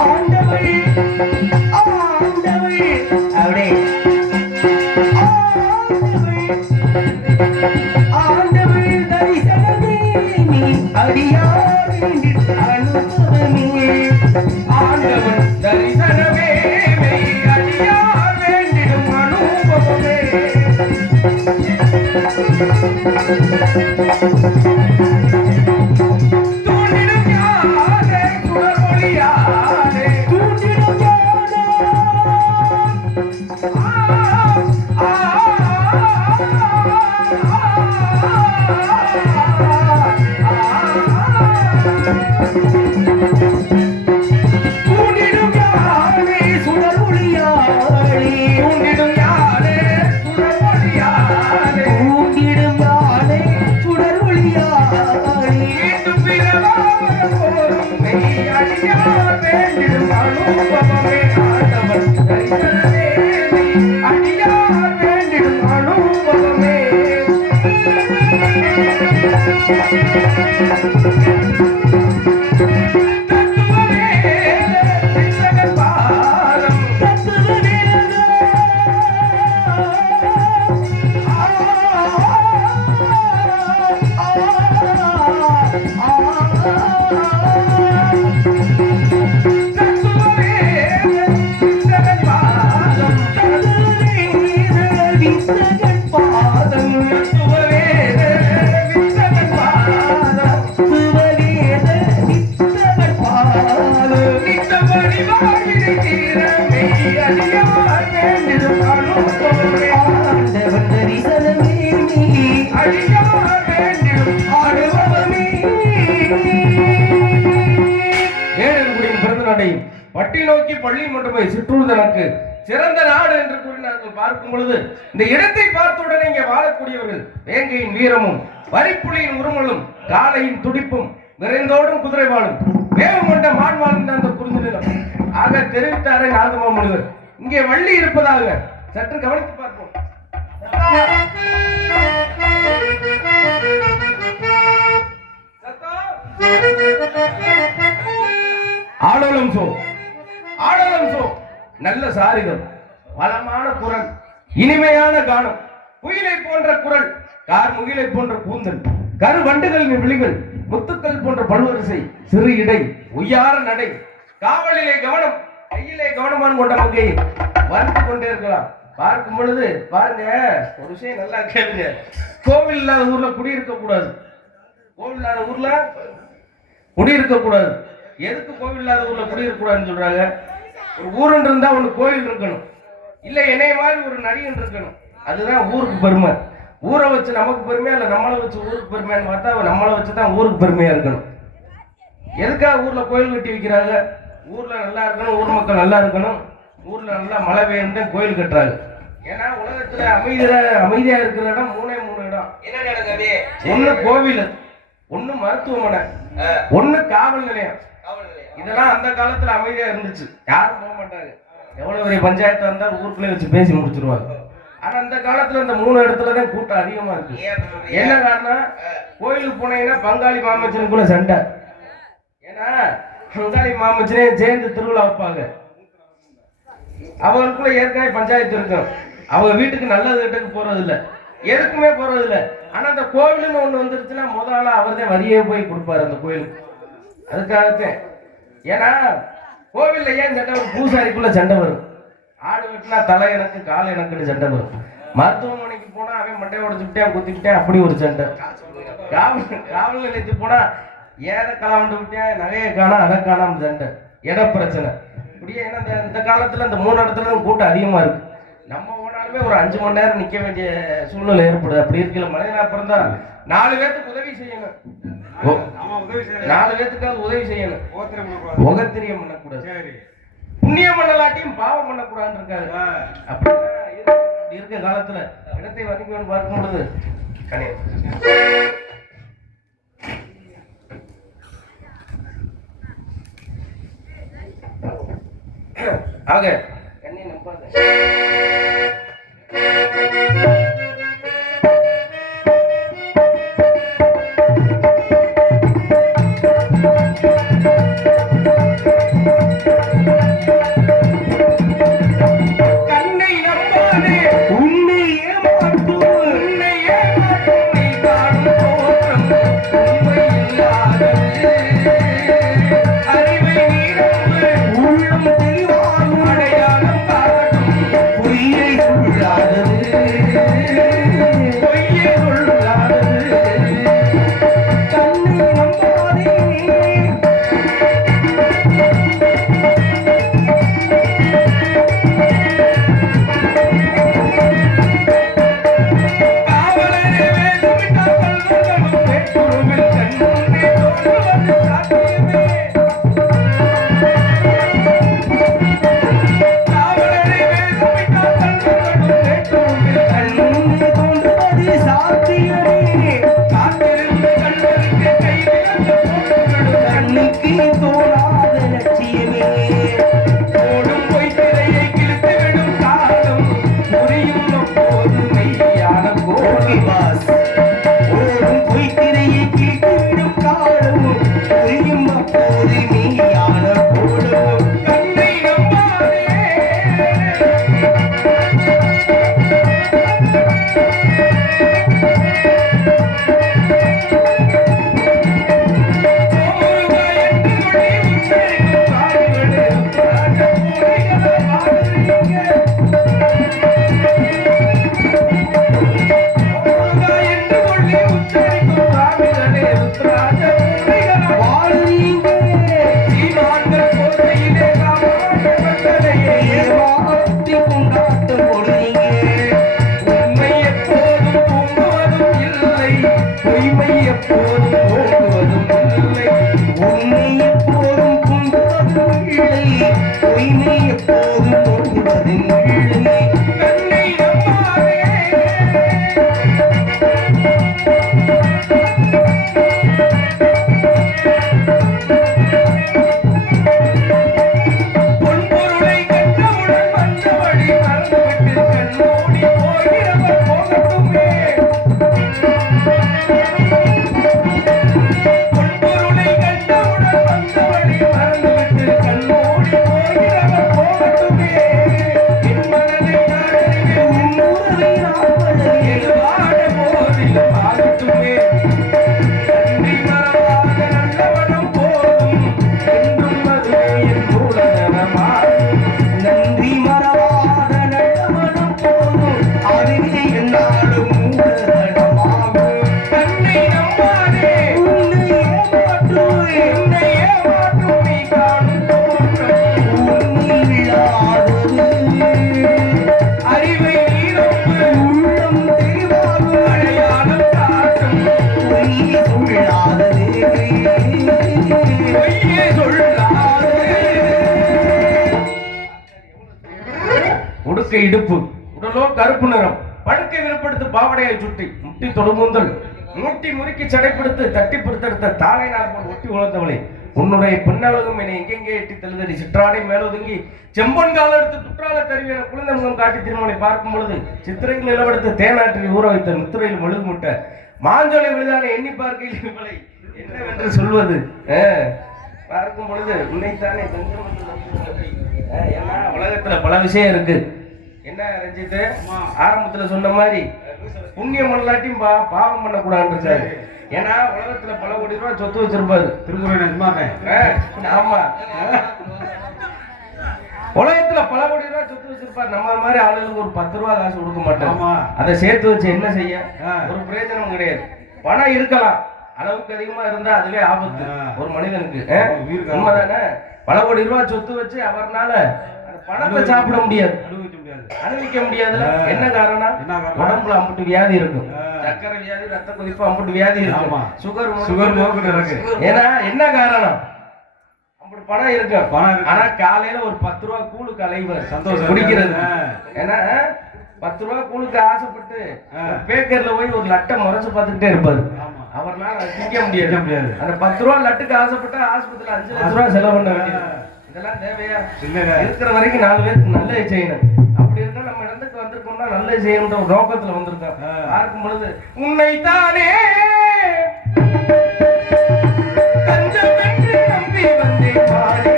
ஆண்டவள் ஆண்டவள் அப்படியே ஆண்டவள் தரிசனமே நீ அறியாதே அனுபவமே ஆண்டவள் தரிசனமே அறியா வேண்டிடும் அனுபவமே தூண்டிடும் யாரே சுடர்மொழியாரே தூண்டிடும் யாரே பட்டி நோக்கி பள்ளி மட்டுமே சிற்றூர் தனக்கு சிறந்த நாடு என்று கூறினார்கள். பார்க்கும் பொழுது இந்த இடத்தை பார்த்தவுடனே இங்கே வாழக்கூடியவர்கள் வேங்கையின் வீரமும் வரிப்புலியின் உருமலும் காளையின் துடிப்பும் விரைந்தோடும் குதிரை வாழும் வேகம் கொண்ட மான் வாழ்ந்த அந்த குறிஞ்சி நிலம் ஆக தெரிவித்தாரே நாகமா முனிவர். இங்கே வள்ளி இருப்பதாக சற்று கவனித்து பார்ப்போம். ஆடலும் சோ ஆடலும் சோ நல்ல சாரிதம் வளமான குரல் இனிமையான கானம் குயிலை போன்ற குரல் கார் முகிலை போன்ற கூந்தல் கரு வண்டுகளின் விழிகள் முத்துக்கள் போன்ற பல்வரிசை சிறு இடை உய்யார நடை காவலிலே கவனம் கையிலே கவனமான கொண்ட மங்கை வந்து கொண்டே இருக்கலாம். பார்க்கும் பொழுது பாருங்க ஒரு விஷயம் நல்லா கேளுங்க. கோவில் இல்லாத ஊர்ல குடியிருக்க கூடாது. கோவில் இல்லாத ஊர்ல குடியிருக்க கூடாது. எதுக்கு கோவில் இல்லாத ஊர்ல குடியிருக்க கூடாதுன்னு சொல்றாங்க? ஒரு ஊருன்னு இருந்தா ஒண்ணு கோயில் இருக்கணும், இல்ல என்னைய மாதிரி ஒரு நடிகன் இருக்கணும். அதுதான் ஊருக்கு பெருமை. ஊரை வச்சு நமக்கு பெருமையா இல்ல நம்மளை வச்சு ஊருக்கு பெருமையான்னு பார்த்தா நம்மளை வச்சுதான் ஊருக்கு பெருமையா இருக்கணும். எதுக்காக ஊர்ல கோயில் கட்டி வைக்கிறாங்க? ஊர்ல நல்லா இருக்கணும், ஊர் மக்கள் நல்லா இருக்கணும், ஊர்ல நல்லா மழை பெய்யணும் கோயில் கட்டுறாங்க. ஏன்னா உலகத்துல அமைதியா இருக்கிற இடம் மூணு இடம். என்ன நடக்குது? ஒண்ணு கோவில், ஒண்ணு மருத்துவமனை, ஒண்ணு காவல் நிலையம். இதெல்லாம் அந்த காலத்துல அமைதியா இருந்துச்சு, யாரும் போக மாட்டாங்க. எவ்வளவு பெரிய பஞ்சாயத்தா இருந்தாலும் ஊருக்குள்ளே வச்சு பேசி முடிச்சிருவாங்க. ஆனா அந்த காலத்துல இந்த மூணு இடத்துலதான் கூட்டம் அதிகமா இருக்கு. என்ன காரணம்? கோயிலுக்கு போனீங்கன்னா பங்காளி மாமச்சனுக்குள்ள சண்டை. ஏன்னா பங்காளி மாமச்சனே சேர்ந்து திருவிழா வைப்பாங்க. அவங்களுக்குள்ள ஏற்கனவே பஞ்சாயத்து இருக்கும். அவங்க வீட்டுக்கு நல்லது கிட்டக்கு போறது இல்லை, எதுக்குமே போறது இல்லை. ஆனா அந்த கோவிலுன்னு ஒண்ணு வந்துருச்சுன்னா முதல்ல அவர் தான் வரியே போய் கொடுப்பாரு அந்த கோயிலுக்கு. அதுக்காகத்தான். ஏன்னா கோவில்ல ஏன் சண்டை வரும்? பூசாரிக்குள்ள சண்டை வரும். ஆடு வெட்டினா தலை எனக்கு கால் எனக்குன்னு சண்டை வரும். மருத்துவமனைக்கு போனா அவன் மண்டை உடைச்சுக்கிட்டேன் குத்திக்கிட்டேன் அப்படி ஒரு சண்டை. காவல் நிலையத்துக்கு போனா ஏதை கலாண்டு விட்டேன் நகையை காணா அதை காணாம சண்டை, இட பிரச்சனை. இப்படியே ஏன்னா இந்த காலத்துல இந்த மூணு இடத்துல கூட்டம் அதிகமா இருக்கு. நம்ம போனாலுமே ஒரு 5 மணி நேரம் நிக்க வேண்டிய சூழ்நிலை ஏற்படுது. அப்படி இருக்கல மனிதனா பிறந்தா 4 பேருக்கு உதவி செய்யணும், 4 பேத்துக்காக உதவி செய்யணும். முகத்திரியம் பண்ணக்கூடாது, புண்ணியம் பண்ணலாட்டியும் பாவம் பண்ணக்கூடாதுன்னு இருக்காது. அப்படி இருக்க காலத்துல இடத்தை வதிக்கணும்னு பார்க்கும் பொழுது ஆக என்னை நம்பாத. பொய்மை எப்போது தோன்றுவதில்லை. கண்ணை நம்பாதே பொன்பொருளை கண்டவுடன் வந்த வழி மறந்துவிட்டு கண்ணோடி போகிறவர் போகட்டுமே. பொன்பொருளை கண்டவுடன் வந்த வழி மறந்துவிட்டு கண்ணோடி போகிறவர் போகட்டுமே. என் மனதை நாடறிவே உன் உறவை நாற்பது எழுவாட போதிலும் ஆகட்டுமே. நன்றி மறவாத நல்ல மனம் போதும் என்றும் அதுவே என் மூலதனமாகும். நன்றி மறவாத நல்லவனம் போதும் அதுவே என்னாலும் மூலதனமாகும். கண்ணை நம்பாதே உன்னை ஏமாற்றுவேன் என்னை ஏமாற்றும் நீ காணும் தோற்றம் உன்னை விழாதது அறிவை நீ நம்பு உள்ளம் தெளிவாகும் அடையாளம் காட்டும் பொய் சொல்லாதது பொய்யே சொல்லாதே. உடுக்கை இடுப்பு உடலோ கருப்பு நிறம் படுக்கை விருப்படுத்து பாவடையை சுட்டி முட்டி தொடுமுந்தல் மூட்டி முறுக்கி சடைப்படுத்து தட்டி பொறுத்தெடுத்த தாளை நாள் போல் ஒட்டி உணர்ந்தவளே உன்னுடைய பின்னழகும் என்னை எங்கெங்கே எட்டி தழுதடி சிற்றாடை மேலொதுங்கி செம்பொன் கால எடுத்து துற்றால தருவிய குழந்தை முகம் காட்டி திருமணை பார்க்கும் பொழுது சித்திரைகள் நிலவெடுத்து தேனாற்றில் ஊற வைத்த முத்திரையில் மெழுகு முட்ட மாஞ்சோலை விழுதான எண்ணி பார்க்கையில் இவளை என்னவென்று சொல்வது பார்க்கும் பொழுது உன்னைத்தானே தஞ்சம் என்று நம்புகிறேன். ஏன்னா உலகத்துல பல விஷயம் இருக்கு. என்ன ரஞ்சித்து ஆரம்பத்துல சொன்ன மாதிரி புண்ணியம் பண்ணலாட்டியும் பாவம் பண்ணக்கூடாதுன்னு இருக்காரு. ஏன்னா உலகத்துல பல கோடி ரூபாய் சொத்து வச்சிருப்பாரு திருக்குறள். ஆமா, உலகத்துல பல கோடி ரூபாய் சொத்து வச்சிருப்பாரு. நம்ம மாதிரி ஆளுகளுக்கு ஒரு 10 ரூபாய் காசு கொடுக்க மாட்டோம். அதை சேர்த்து வச்சு என்ன செய்ய ஒரு பிரயோஜனம் கிடையாது. பணம் இருக்கலாம், அளவுக்கு அதிகமா இருந்தா அதுவே ஆபத்து ஒரு மனிதனுக்கு. உண்மைதானே? பல கோடி ரூபாய் சொத்து வச்சு அவர்னால அந்த பணத்தை சாப்பிட முடியாது, அனுபவிக்க முடியாதுல. என்ன காரணம்? உடம்புல அம்புட்டு வியாதி இருக்கும். சக்கரை வியாதி, ரத்த கொதிப்பு, அம்புட்டு வியாதி இருக்கு. சுகர் இருக்கு. ஏன்னா என்ன காரணம்? அம்புட்டு பணம் இருக்கு. ஆனா காலையில ஒரு 10 ரூபாய் கூழுக்கு அலைவர் சந்தோஷம் குடிக்கிறது. ஏன்னா 10 ரூபாய் கூழுக்கு ஆசைப்பட்டு பேக்கர்ல போய் ஒரு லட்டை முறைச்சு பார்த்துக்கிட்டே இருப்பாரு. அவர்னால திங்க முடியாது. அந்த 10 ரூபாய் லட்டுக்கு ஆசைப்பட்டு ஆஸ்பத்திரியில 5 லட்சம் ரூபாய் செலவு பண்ண வேண்டியது. இதெல்லாம் தேவையா? இருக்கிற வரைக்கும் 4 பேருக்கு நல்லது செய்யணும். அப்படி இருந்தா நம்ம இடத்துக்கு வந்திருக்கோம்னா நல்லது செய்யணும்ன்ற ஒரு நோக்கத்துல வந்திருக்கோம். பார்க்கும் பொழுது உன்னைத்தானே தஞ்சம் என்று நம்பி வந்தேன் பாரே.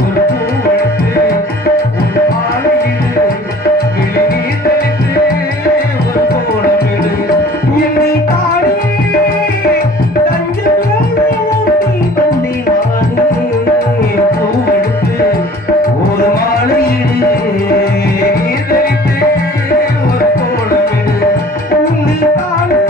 ஒரு பூவெடுத்து ஒரு மாலையிடு விழிநீர் தெளித்து ஒரு கோலமிடு என்னை தாடி தஞ்சம் நம்பி வந்தேன் நானே. பூவெடுத்து ஒரு மாலையிடு நீர் தெளித்து ஒரு கோலமிடு உன்னை தாடி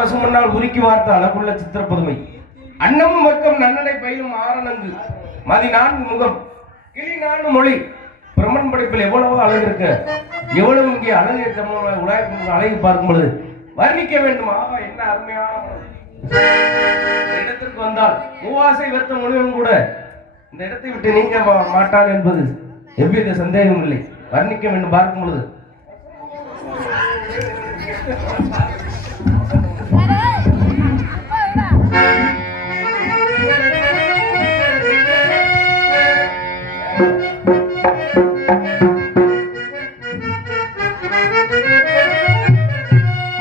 பசுமண்ணால் உருக்கி வார்த்த அழகுள்ள சித்திரப்பதுமை அன்னமும் வெக்கம் நன்னடை பயிலும் ஆரணங்கு மதி நான்கு முகம் கிளி நான்கு மொழி பிரம்மன் படைப்பில் எவ்வளவோ அழகு இருக்க எவ்வளவு இங்கே அழகு உலக அழகு பார்க்கும் பொழுது வர்ணிக்க வேண்டும். ஆகா என்ன அருமையான உணவு. இந்த இடத்திற்கு வந்தால் மூவாசை வெத்த முனிவன் கூட இந்த இடத்தை விட்டு நீங்க மாட்டான் என்பது எவ்வித சந்தேகமும் இல்லை. வர்ணிக்க வேண்டும் பார்க்கும் பொழுது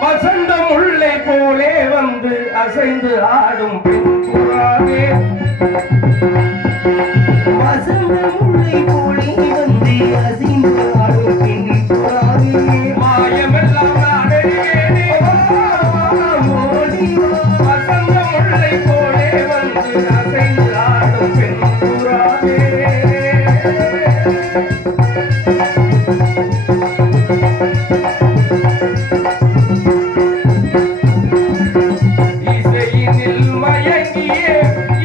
வசந்தம் உள்ளே போலே வந்து அசைந்து ஆடும் பெண் புறாவே வசந்தம் உள்ளே போலே வந்து அசைந்து ஆடும் பெண் புறாவே மாயமெல்லாம் நாடறிவேனே வசந்தம் உள்ளே போலே வந்து அசைந்து ஆடும் பெண் புறாவே இசையினில் மயங்கியே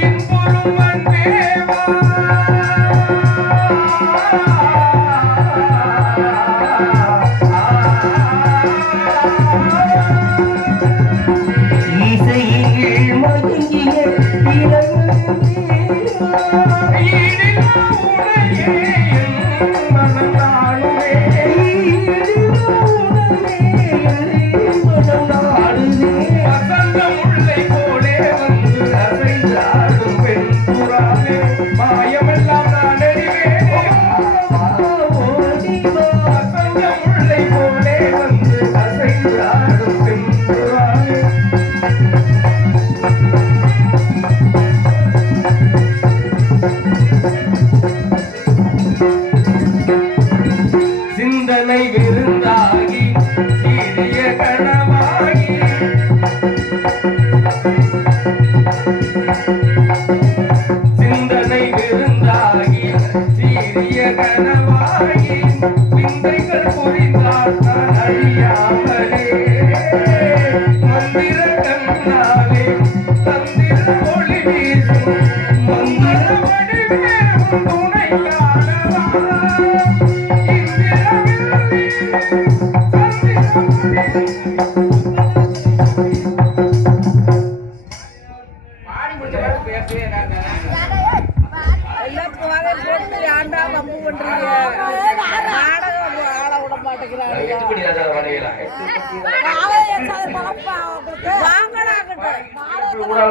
இன்புறும் அன்பேவா இசையில் மயங்கிய ஈடில்லா உனையே என் மனம் நாடுமே. வசந்தம் உள்ளே போலே வந்து அசைந்து ஆடும் பெண் புறாவே மாயமெல்லாம் நான் அறிவேனே. வசந்தம் உள்ளே போலே வந்து அசைந்து ஆடும் பெண் புறாவே சிந்தனை விருந்தாகி சீரிய கனவாகி சிந்தனை விருந்தாகி சீரிய கனவாகி விந்தைகள் புரிந்தால் நான் அழியாமலே மந்திர கண்ணாலே தந்திர ஒளி வீசும் மந்திர வடிவே துணையாளவா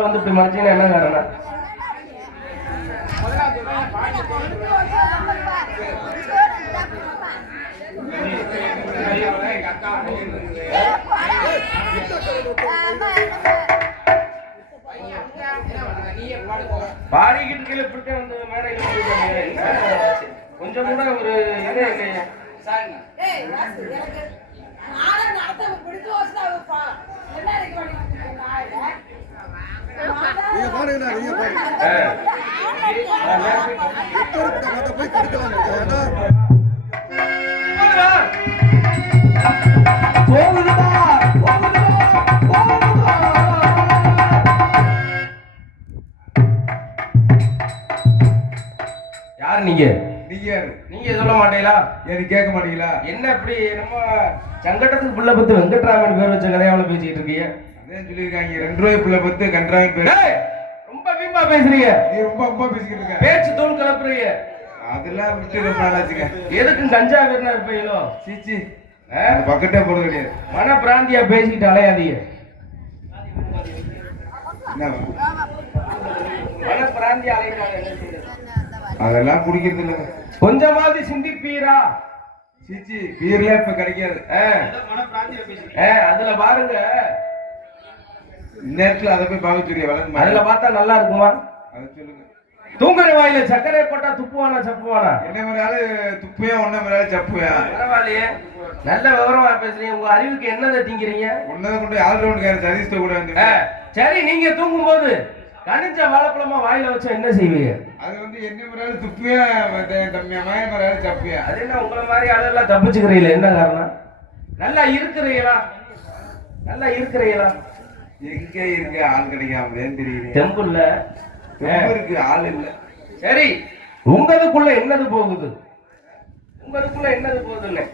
வந்து இப்படி மறைச்சீங்கன்னா என்ன காரணம்? பாடிக்கிட்டு கீழே இப்படித்தே வந்து மேடையில் கொஞ்சம் கூட ஒரு இதே இல்லையா? யார் நீங்க? நீங்க சொல்ல மாட்டீங்களா? எனக்கு கேட்க மாட்டீங்களா? என்ன இப்படி நம்ம சங்கடத்துக்கு புள்ள பத்து வெங்கட்ராமன் பேர் வச்ச கதையாவில் பேசிட்டு இருக்கீங்க? அதான் சொல்லியிருக்காங்க 2 ரூபாய் புள்ள பத்து கன்றாவின் பேர். ரொம்ப வீம்பா பேசுறீங்க. நீ ரொம்ப அம்பா பேசிக்கிட்டு இருக்க. பேச்சு தோல் கலப்புறீங்க. அதெல்லாம் விட்டு ரொம்ப நாளாச்சுங்க. எதுக்கும் கஞ்சா வேணா இருப்பீங்களோ? சீச்சி பக்கத்தே போறது கிடையாது. மன பிராந்தியா பேசிக்கிட்டு அலையாதீங்க. மன பிராந்தியா அலையாதீங்க. அதெல்லாம் குடிக்கிறது இல்ல. கொஞ்சமாவது சிந்திப்பீரா? சீச்சி பீர்லாம் இப்ப கிடைக்காது. அதுல பாருங்க, நேரத்துல அதை போய் பார்க்க சொல்லிய வளர்ந்து அதுல பார்த்தா நல்லா இருக்குமா? அதை சொல்லுங்க. தூங்குற வாயில சக்கரை போட்டா துப்புவானா சப்புவானா? என்ன மாதிரி துப்புயா ஒன்ன மாதிரி சப்புயா? பரவாயில்லையே, நல்ல விவரமா பேசுறீங்க. உங்க அறிவுக்கு என்னதை திங்கிறீங்க? ஒன்னதை கொண்டு ஆல்ரவுண்ட் சதீஷ்ட கூட வந்து. சரி, நீங்க தூங்கும் போது கனிஞ்ச வாழைப்பழமா வாயில வச்சா என்ன செய்வீங்க? அது வந்து என்ன மாதிரி துப்புயா மய மாதிரி சப்புயா? அது என்ன உங்களை மாதிரி ஆளெல்லாம் தப்பிச்சுக்கிறீங்களா? என்ன காரணம்? நல்லா இருக்கிறீங்களா? நல்லா இருக்கிறீங்களா? எங்க இருக்கு ஆள் கிடைக்காமலேன்னு தெரியுது. தெம்புல்ல இருக்கு ஆள் இல்ல. சரி, உங்களுக்குள்ள என்னது போகுது? உங்களுக்குள்ள என்னது போகுதுன்னு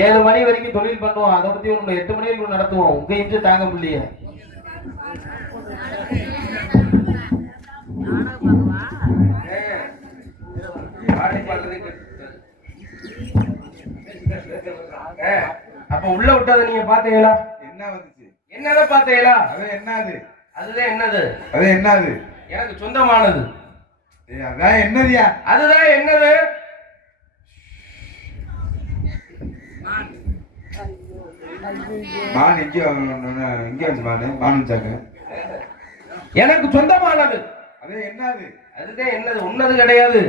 7 மணி வரைக்கும் தொழில் பண்ணுவோம். அதை பத்தி உங்களை 8 மணி வரைக்கும் நடத்துவோம். உங்க இன்று தாங்க முடியல. அப்ப உள்ள விட்டதை நீங்க பாத்தீங்களா? என்ன வந்துச்சு? என்னத பாத்தீங்களா? அது என்னது? அதுதான் என்னது? அது என்னது? எனக்கு சொந்தமானது. அதான் என்னதுயா? அதுதான் என்னது? மான் இங்க வந்து மான் வச்சாங்க. எனக்கு சொந்தமானது. அது என்னது? அதுதான் என்னது? உன்னது கிடையாது.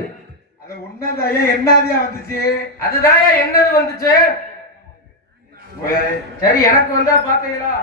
அது உன்னதாயா? என்னதையா வந்துச்சு? அதுதான் என்னது வந்துச்சு. சரி, எனக்கு வந்தா பாத்தீங்களா?